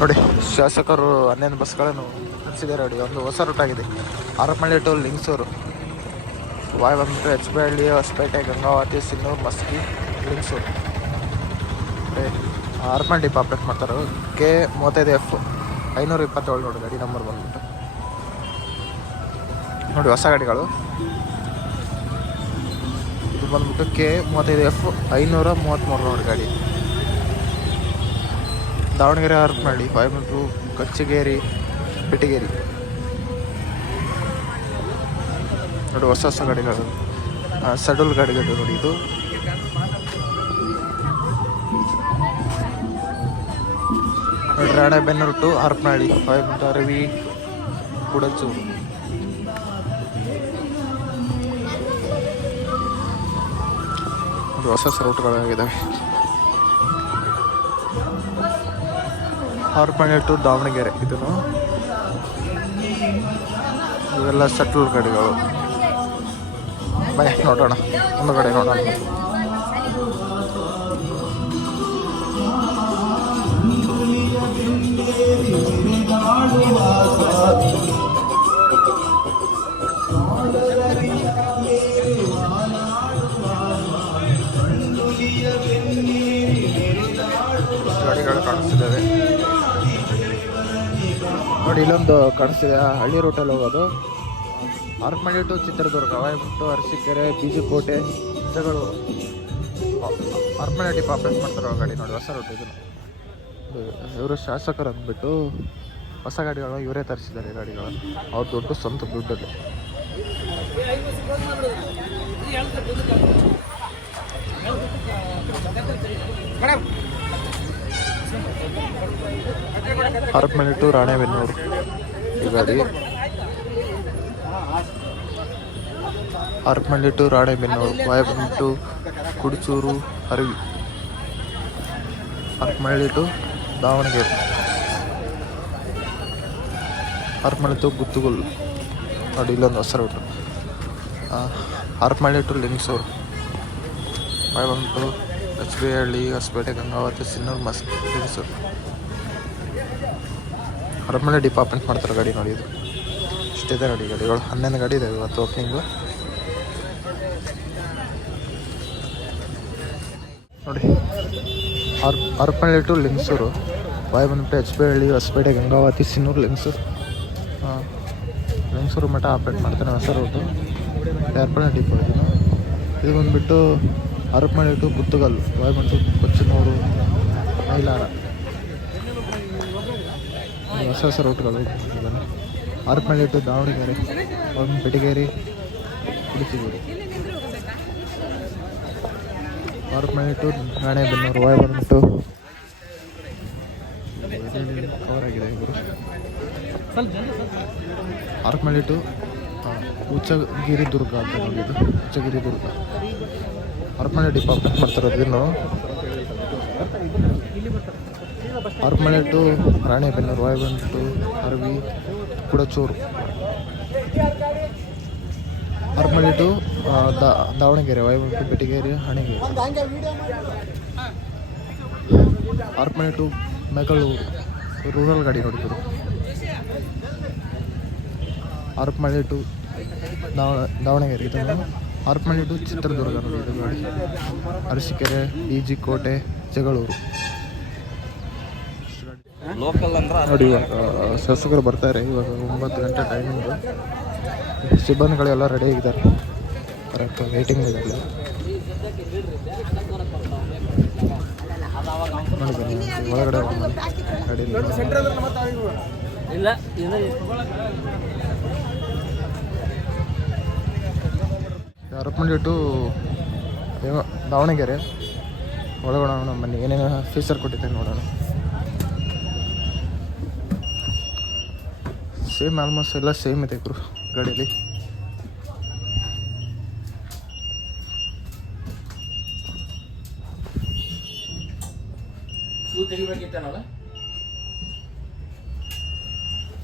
ನೋಡಿ, ಶಾಸಕರು ಹನ್ನೊಂದು ಬಸ್ಗಳನ್ನು ನಡೆಸಿದ್ದಾರೆ ನೋಡಿ, ಒಂದು ಹೊಸ ರೂಟ್ ಆಗಿದೆ. ಹರಪಳ್ಳಿ ಟು ಲಿಂಗ್ಸೂರು. ವಾಯ್ ಬಂದ್ಬಿಟ್ಟು H B Halli Hosapete, Gangavathi, Sinnur, Maski, Lingsur. Harapalli depot operate ಮಾಡ್ತಾರೆ ಕೆ ಮೂವತ್ತೈದು ಎಫ್ ಐನೂರ ಇಪ್ಪತ್ತೇಳು ನೋಡಿ, ಗಾಡಿ ನಂಬರ್ ಬಂದ್ಬಿಟ್ಟು. ನೋಡಿ, ಹೊಸ ಗಾಡಿಗಳು. ಇದು ಬಂದ್ಬಿಟ್ಟು ಕೆ ಮೂವತ್ತೈದು ಎಫ್ ಐನೂರ ಮೂವತ್ತ್ಮೂರು ನೋಡಿ ಗಾಡಿ. ದಾವಣಗೆರೆ ಹರಪನಹಳ್ಳಿ ಕೊಯಮತ್ತೂರು ಕಚ್ಚಗೇರಿ ಬೆಟಗೇರಿ ನೋಡಿ ಹೊಸ ಹೊಸ ಗಾಡಿಗಳು. ಸಡಲ್ ಗಾಡಿಗಳು ನೋಡಿ ಇದು. ನೋಡಿ ರಾಣೆಬೆನ್ನೂರು ಟು ಹರಪನಹಳ್ಳಿ ಬಾಯ್ಮಂಟು ಅರವಿ ಕುಡಚು ಹೊಸ ಹೊಸ ರೂಟ್ಗಳಾಗಿದ್ದಾವೆ ಹರಪನಹಳ್ಳಿ ಟು ದಾವಣಗೆರೆ ಇದನ್ನು. ಇವೆಲ್ಲ ಸಟ್ಲ್ ಗಾಡಿಗಳು. ಬಾಯ್ ನೋಡೋಣ. ಒಂದು ಕಡೆ ನೋಡೋಣ. ಗಾಡಿಗಳು ಕಾಣಿಸ್ತಿದ್ದಾವೆ. ನೋಡಿ, ಇಲ್ಲೊಂದು ಕಾಣಿಸ್ತಿದೆ. ಹಳ್ಳಿ ರೂಟಲ್ಲಿ ಹೋಗೋದು. ಹರಪನಹಳ್ಳಿ ಟು ಚಿತ್ರದುರ್ಗ ವಾಯ್ಬಿಟ್ಟು ಅರಸೀಕೆರೆ, ಬೀಜಕೋಟೆ ಜಗಳು ಹರಪನಹಳ್ಳಿ ಟಿಪ್ ಆಪ್ರೇಟ್ ಮಾಡ್ತಾರೆ ಗಾಡಿ ನೋಡಿ, ಹೊಸ ರೂಟ್ ಇದನ್ನು ಇವರು ಶಾಸಕರು ಅಂದ್ಬಿಟ್ಟು ಹೊಸ ಗಾಡಿಗಳನ್ನ ಇವರೇ ತರಿಸಿದ್ದಾರೆ ಗಾಡಿಗಳನ್ನು. ಅವ್ರ ದುಡ್ಡು ಸ್ವಂತ ದುಡ್ಡಲ್ಲಿ. ಹರಪನಹಳ್ಳಿ ಟು ರಾಣೆಬೆನ್ನೂರು. ಈ ಗಾಡಿ to Ranebennur ವಾಯಬೆನ್ to Kudichur Aravi. Harapanahalli to Davanagere. Harapanahalli to Guttugul ನೋಡಿ ಇಲ್ಲೊಂದು ಹೊಸ route Harapanahalli to Lingsur to H B Halli Hosapete Gangavathi Sinnur ಮಸ್ ಹರಪನಹಳ್ಳಿ ಡಿಪಾರ್ಟ್ಮೆಂಟ್ ಮಾಡ್ತಾರೆ ಗಾಡಿ ನೋಡಿ ಇದು. ಇಷ್ಟಿದೆ ನೋಡಿ ಗಾಡಿಗಳು ಹನ್ನೊಂದು ಗಾಡಿ ಇದೆ ಇವತ್ತು ಓಪನಿಂಗು ನೋಡಿ. ಅರ್ ಹರಪನಹಳ್ಳಿ ಟು ಲಿಂಗ್ಸೂರು. ಪಿ ಹಳ್ಳಿ, ಹೊಸಪೇಟೆ, ಗಂಗಾವತಿ, ಸಿನ್ನೂರು, ಲಿಂಗ್ಸೂರು. ಹಾಂ. ಲಿಂಗ್ಸೂರು ಮಠ ಆಪ್ರೇಟ್ ಮಾಡ್ತಾನೆ ಹೊಸ ರೂಟು ಅರ್ಪಣೆ ಡಿಪೋ ಇದು. ಇದು ಬಂದುಬಿಟ್ಟು ಹರಪನಹಳ್ಳಿ ಟು ಗುತ್ತುಗಲ್ಲು ಬಾಯ್ ಬಂದ್ಬಿಟ್ಟು ಕೊಚ್ಚನೂರು ಮೈಲಾರ. ಹೊಸ ಹೊಸ ರೂಟ್ಗಳು ಇದ್ದಾವೆ ಹರಪನಹಳ್ಳಿ ಟು ದಾವಣಗೆರೆ ಒಂದು ಬೆಟಗೇರಿ ಕುಡಿಸಿಗೇರಿ ಹರಪನಹಳ್ಳಿ ಟು ರಾಣೆಬೆನ್ನೂರು ವಾಯ್ ಬಂದ್ಬಿಟ್ಟು ಕವರ್ ಆಗಿದೆ ಇವರು. ಹರಪನಹಳ್ಳಿ ಟು ಉಚ್ಚಗಿರಿ ದುರ್ಗ ಅಂತ ನೋಡಿದ್ದು ಉಚ್ಚಗಿರಿ ದುರ್ಗ. ಅರ್ಪಣೆ ಡಿಪಾರ್ಟ್ಮೆಂಟ್ ಮಾಡ್ತಾರೆ ಇದನ್ನು Harapanahalli to Ranebennur via to Aravi, Kudachur. ಅರಮನೆ to Davanagere via to Betageri Hanageri. ಅರಮನೆ ಟು ಮೆಗಳೂರು, ರೂರಲ್ ಗಾಡಿ ನೋಡಿದ್ರು. ಹರಪನಹಳ್ಳಿ ಟು ದಾವ, ದಾವಣಗೆರೆ ಇದನ್ನು ಹರಪನಹಳ್ಳಿ ಟು ಚಿತ್ರದುರ್ಗ ನೋಡಿದ್ರು ಗಾಡಿ. ಕೋಟೆ ಜಗಳೂರು. ನೋಡಿ ಇವಾಗ ಶಾಸಕರು ಬರ್ತಾರೆ ಇವಾಗ ಒಂಬತ್ತು ಗಂಟೆ ಟೈಮಿಂಗು ಸಿಬ್ಬಂದಿಗಳೆಲ್ಲ ರೆಡಿ ಆಗಿದ್ದಾರೆ. ಕರೆಕ್ಟ್ ವೇಟಿಂಗ್ ಇದೆಲ್ಲ ಒಳಗಡೆ ಇಲ್ಲ ಹರಪನಹಳ್ಳಿ ಟು ಏನೋ ದಾವಣಗೆರೆ. ಒಳಗೋಣ ಬನ್ನಿ. ಏನೇನು ಫೀಚರ್ ಕೊಟ್ಟಿದ್ದೆ ನೋಡೋಣ. ಸೇಮ್ ಆಲ್ಮೋಸ್ಟ್ ಎಲ್ಲ ಸೇಮ್ ಇದೆ ಗುರು ಗಾಡೀಲಿ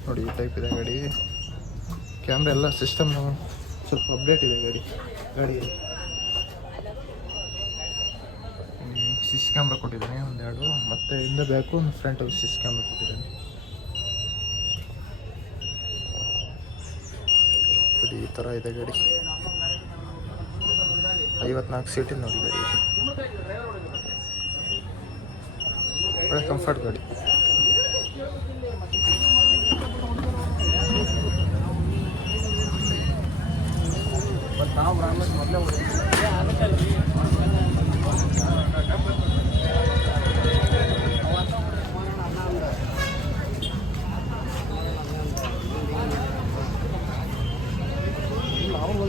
ನೋಡಿ ಈ ಟೈಪ್ ಇದೆ ಗಾಡಿ. ಕ್ಯಾಮ್ರಾ ಎಲ್ಲ ಸಿಸ್ಟಮ್ ಸ್ವಲ್ಪ ಅಪ್ಡೇಟ್ ಇದೆ ಗಾಡಿ ಗಾಡಿಯಲ್ಲಿ. ಸಿಸ್ ಕ್ಯಾಮ್ರಾ ಕೊಟ್ಟಿದ್ದಾನೆ ಒಂದೆರಡು. ಮತ್ತೆ ಹಿಂದೆ ಬೇಕು ಒಂದು ಫ್ರಂಟ್ ಸಿಸ್ ಕ್ಯಾಮ್ರಾ ಕೊಟ್ಟಿದ್ದಾನೆ. ಇದು ಈ ಥರ ಇದೆ ಗಾಡಿ. ಐವತ್ನಾಲ್ಕು ಸೀಟಿನ ನೋಡಿ ಗಾಡಿ. ಒಳ್ಳೆ ಕಂಫರ್ಟ್ ಗಾಡಿ. ನಾವು ಮೊದಲೇ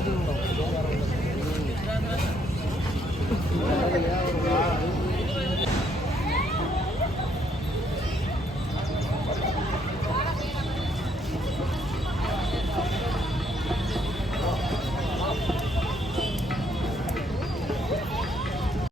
Thank you.